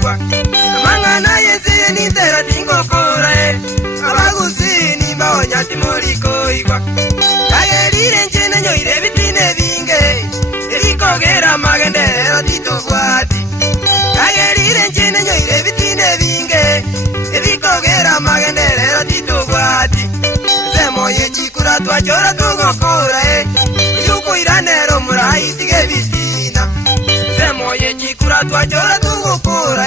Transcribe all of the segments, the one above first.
igwa amangana yesi ni tera tingo kore abagusini baonya timoriko igwa kagerire njene nyoire bitine binge ebikogera magendera titobwati kagerire njene nyoire bitine binge ebikogera magendera titobwati semoye chikura twachora tugokora yuko iranero murai tige bitina semoye chikura twachora tugokora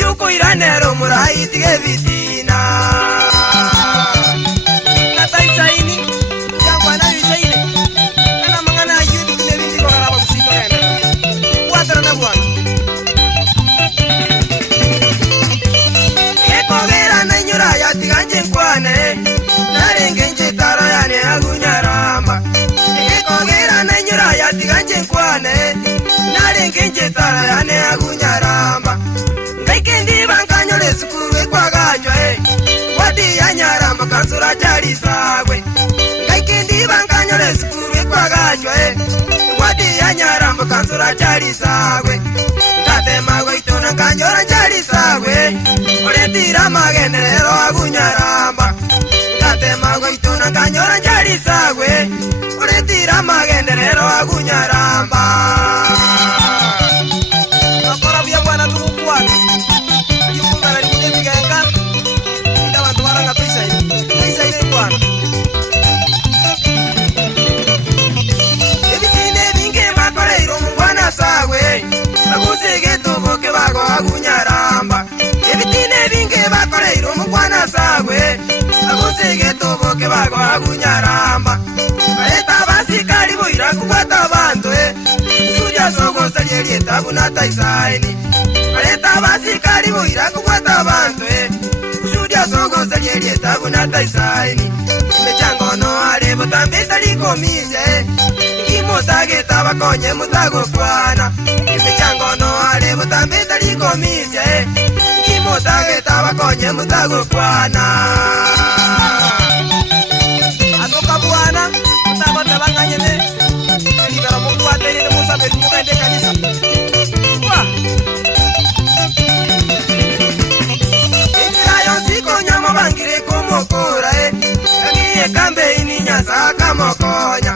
yuko iranero murai tige bitina nataisaini yangwana yusaini kana mangana yubi kile bitiko karaba musito yana kwatara na bwana ekogera na nyura ya tiganje kwane narengenje taro yane agunyaramba ekogera na nyura ya tiganje kwane narengenje taro yane agunyaramba ngaikendi bankanyole sukuru ekwagajwa wadi ya nyaramba kansura jali sagwe ngaikendi bankanyole sukuru ekwagajwa wadi ya nyaramba kansura jali sagwe ngatema goitona kanjora jali sagwe oretira magenero agunyaramba ngatema goitona kanjora jali sagwe oretira magenero agunyaramba nakora bya bwana tukukwana yungana limune bigenga nda bantu baranga pesa ile bwana ebitine binge bakoreiro mungwana sagwe bagusege tuboke bago agunyaramba ebitine binge bakoreiro mungwana sagwe bagusege tuboke bago agunyaramba baleta basikali boira kukwata abantu suja sogo saliye tabuna taisaini baleta basikali boira kukwata abantu suja sogo saliye tabuna taisaini mechango no ale botambeta likomise imotage tabakonye mutago kwana mechango no ale botambeta likomise imotage tabakonye mutago kwana atoka bwana tabata banganyene libera mungu ateye musa be mugende kanisa wa injira yosiko nyama bangire komokora ngiye kambe ininya saka mokonya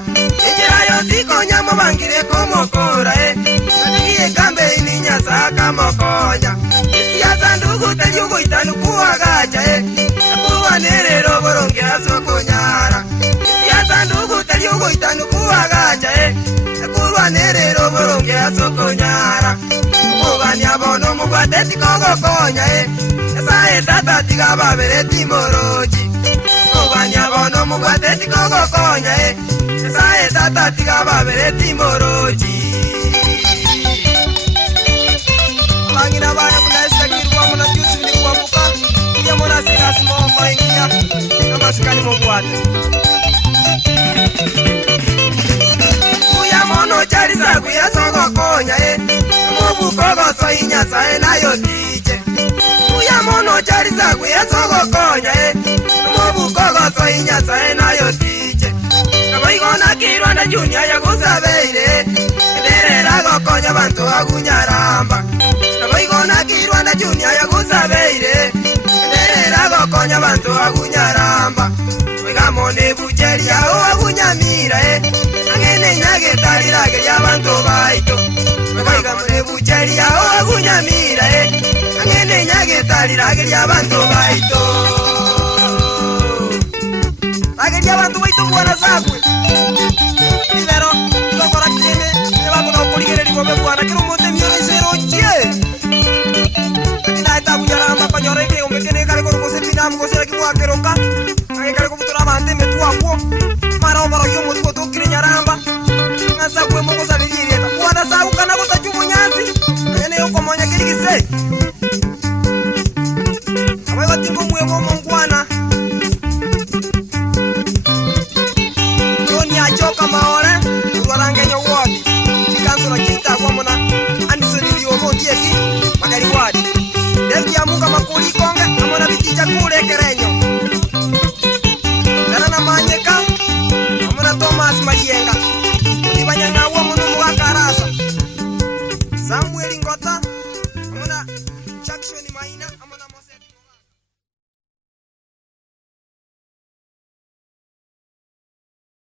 injira yosiko nyama bangire komokora ngiye kambe ininya saka mokonya siasa ndugu tayugo itanu kuagacha kuwa nerero boronge asokonyara siasa ndugu tayugo itanu kuagacha kuwa nerero boronge asokonyara muganya bono mugwateti kogokonya sae tata tiga babere timoroji muganya bono mugwateti kogokonya sae tata tiga babere timoroji mangina bana kunastakirwa mona jusi ni kuamuka ya mona sigas mo koingia kama sikani mobwate kuya mono jari za kuya sogo konya mobu kogo so inya sae nayo tije kuya mono jari za kuya sogo konya mobu kogo so inya sae nayo tije kama igona kirwa na junya ya kusabeire nderera gokonya bantu agunyaramba igona kirwa na junia ya kusabeire nderera gokonya bantu agunyaramba wigamone bujeria o agunyamira angene nyage talirage ya bantu baito wigamone bujeria o agunyamira angene nyage talirage ya bantu baito age ya bantu baito bwana sakwe libero lokora kine eba kuna okurigere ligobe bwana kiro mote miore zero chie Kunyaramba panyoreke umekene kale ko sepina mo sera ki wakeroka ay kale ko butura bande metu apo mara mara yo mo to kire nyaramba ngasa kwe mo ko salirieta kuana sa ukana ko ta chumunyazi ene yo komonya kirigise amai watingo mwe mo mongwana Tony achoka maore uwarangenyo wodi chikanzo na kita kwa mona andisoni liyo mo dieki magari wadi Devia munga makuli konga amona bitija kule kerenyo Dana na manyeka amona Thomas Mayenga Ibanyanga wa muno mugakarasa Samuel Ngota amona maina